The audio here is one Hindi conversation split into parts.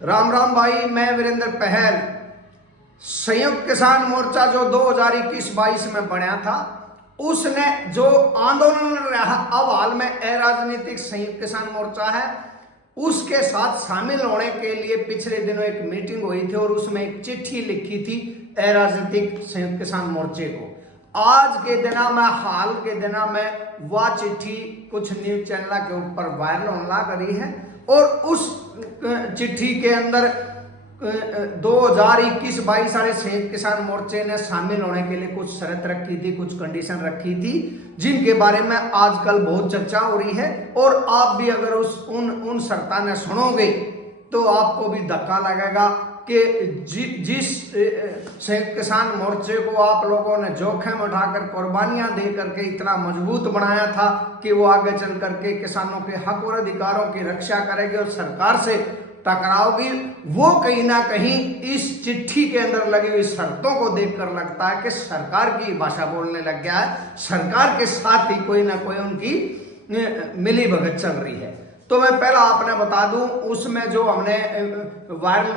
राम राम भाई, मैं वीरेंद्र पहल। संयुक्त किसान मोर्चा जो 2021-22 में बना था, उसने जो आंदोलन रहा, अब हाल में अराजनीतिक संयुक्त किसान मोर्चा है, उसके साथ शामिल होने के लिए पिछले दिनों एक मीटिंग हुई थी और उसमें एक चिट्ठी लिखी थी अराजनीतिक संयुक्त किसान मोर्चे को। आज के दिना में, हाल के दिना में वह चिट्ठी कुछ न्यूज चैनल के ऊपर वायरल होने लग रही है और उस चिट्ठी के अंदर 2021-22 वाले संयुक्त किसान मोर्चे ने शामिल होने के लिए कुछ शर्त रखी थी, कुछ कंडीशन रखी थी, जिनके बारे में आजकल बहुत चर्चा हो रही है। और आप भी अगर उन शर्तों ने सुनोगे तो आपको भी धक्का लगेगा कि जिस संयुक्त किसान मोर्चे को आप लोगों ने जोखिम उठाकर कुर्बानियां दे करके इतना मजबूत बनाया था कि वो आगे चल करके किसानों के हक और अधिकारों की रक्षा करेगी और सरकार से टकराओगी, वो कहीं ना कहीं इस चिट्ठी के अंदर लगी हुई शर्तों को देखकर लगता है कि सरकार की भाषा बोलने लग गया है, सरकार के साथ ही कोई ना कोई उनकी मिली भगत चल रही है। तो मैं पहला आपने बता दूं, उसमें जो हमने वायरल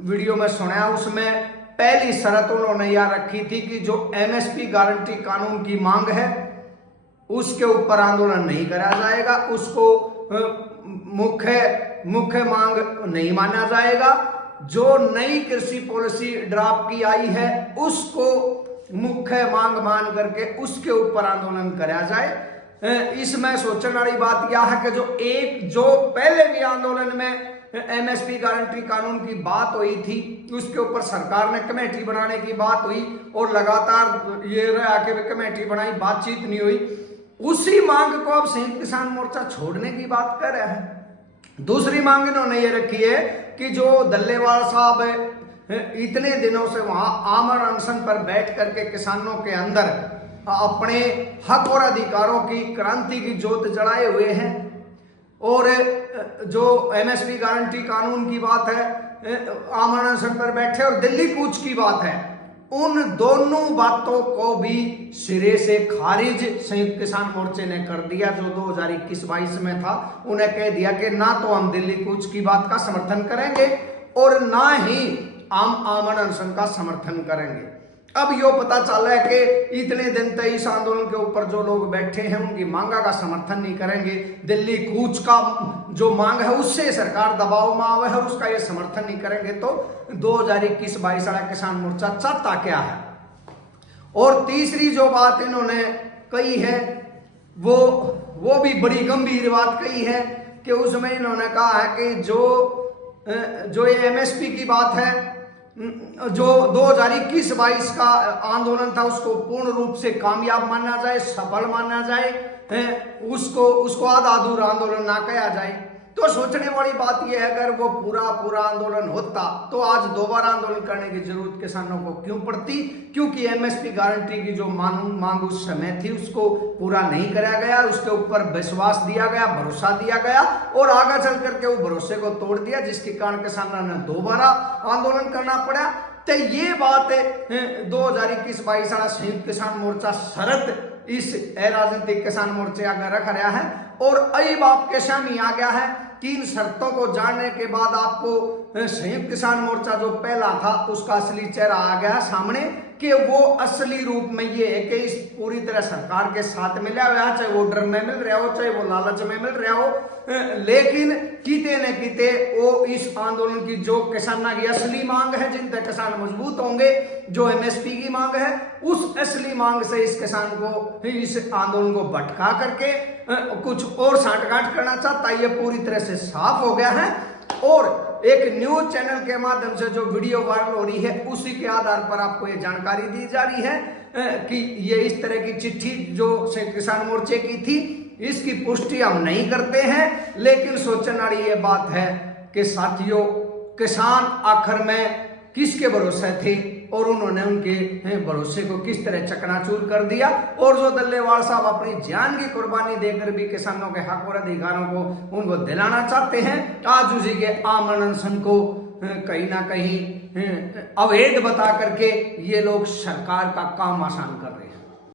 वीडियो में सुना, उसमें पहली शर्त उन्होंने यह रखी थी कि जो एमएसपी गारंटी कानून की मांग है उसके ऊपर आंदोलन नहीं करा जाएगा, उसको मुख्य मांग नहीं माना जाएगा। जो नई कृषि पॉलिसी ड्राफ्ट की आई है उसको मुख्य मांग मान करके उसके ऊपर आंदोलन करा जाए। इसमें सोचने वाली बात यह है कि जो पहले भी आंदोलन में एमएसपी गारंटी कानून की बात हुई थी, उसके ऊपर सरकार ने कमेटी बनाने की बात हुई और लगातार ये रहा कि कमेटी बनाई, बातचीत नहीं हुई। उसी मांग को अब संयुक्त किसान मोर्चा छोड़ने की बात कर रहा है। दूसरी मांग इन्होंने ये रखी है कि जो दल्लेवाल साहब इतने दिनों से वहां आमरण अनशन पर बैठ करके किसानों के अंदर अपने हक और अधिकारों की क्रांति की जोत जलाए हुए हैं, और जो एमएसपी गारंटी कानून की बात है, आमरण अनशन पर बैठे, और दिल्ली कूच की बात है, उन दोनों बातों को भी सिरे से खारिज संयुक्त किसान मोर्चे ने कर दिया। जो 2021-22 में था, उन्हें कह दिया कि ना तो हम दिल्ली कूच की बात का समर्थन करेंगे और ना ही हम आमरण अनशन का समर्थन करेंगे। अब यो पता चल रहा है कि इतने दिन तक इस आंदोलन के ऊपर जो लोग बैठे हैं उनकी मांगा का समर्थन नहीं करेंगे, दिल्ली कूच का जो मांग है उससे सरकार दबाव में आवे है और उसका ये समर्थन नहीं करेंगे। तो 2021-22 वाला किसान मोर्चा चाहता क्या है? और तीसरी जो बात इन्होंने कही है वो भी बड़ी गंभीर बात कही है कि उसमें इन्होंने कहा है कि जो ये एमएसपी की बात है, जो 2021-22 का आंदोलन था उसको पूर्ण रूप से कामयाब माना जाए, सफल माना जाए, उसको आधा अधूरा आंदोलन ना कहा जाए। तो सोचने वाली बात यह है, अगर वो पूरा आंदोलन होता तो आज दोबारा आंदोलन करने की जरूरत किसानों को क्यों पड़ती? क्योंकि एमएसपी गारंटी की जो मांग उस समय थी उसको पूरा नहीं कराया गया, उसके ऊपर विश्वास दिया गया, भरोसा दिया गया और आगे चल करके वो भरोसे को तोड़ दिया, जिसके कारण किसानों ने दोबारा आंदोलन करना पड़ा। तो ये बात 2021-22 वाला संयुक्त किसान मोर्चा शरत इस अराजनीतिक किसान मोर्चे आगे रख रहा है और अब आपके सामने आ गया है। 3 शर्तों को जानने के बाद आपको संयुक्त किसान मोर्चा जो पहला था उसका असली चेहरा आ गया सामने, कि वो असली रूप में ये है कि इस पूरी तरह सरकार के साथ मिला हुआ, चाहे वो डर में मिल रहा हो, चाहे वो लालच में मिल रहा हो, लेकिन किते न किते वो इस आंदोलन की जो किसानों की असली मांग है, जिन तक किसान मजबूत होंगे, जो एमएसपी की मांग है, उस असली मांग से इस किसान को, इस आंदोलन को भटका करके कुछ और सांठगांठ करना चाहता है। ये पूरी तरह से साफ हो गया है और एक न्यूज चैनल के माध्यम से जो वीडियो वायरल हो रही है उसी के आधार पर आपको ये जानकारी दी जा रही है कि ये इस तरह की चिट्ठी जो संयुक्त किसान मोर्चे की थी, इसकी पुष्टि हम नहीं करते हैं। लेकिन सोचने वाली ये बात है कि साथियों, किसान आखिर में किसके भरोसे थे और उन्होंने उनके भरोसे को किस तरह चकनाचूर कर दिया। और जो दल्लेवाल साहब अपनी जान की कुर्बानी देकर भी किसानों के हक और अधिकारों को उनको दिलाना चाहते हैं, आज उसी के आमरण अनशन को कहीं ना कहीं अवैध बता करके ये लोग सरकार का काम आसान कर रहे हैं।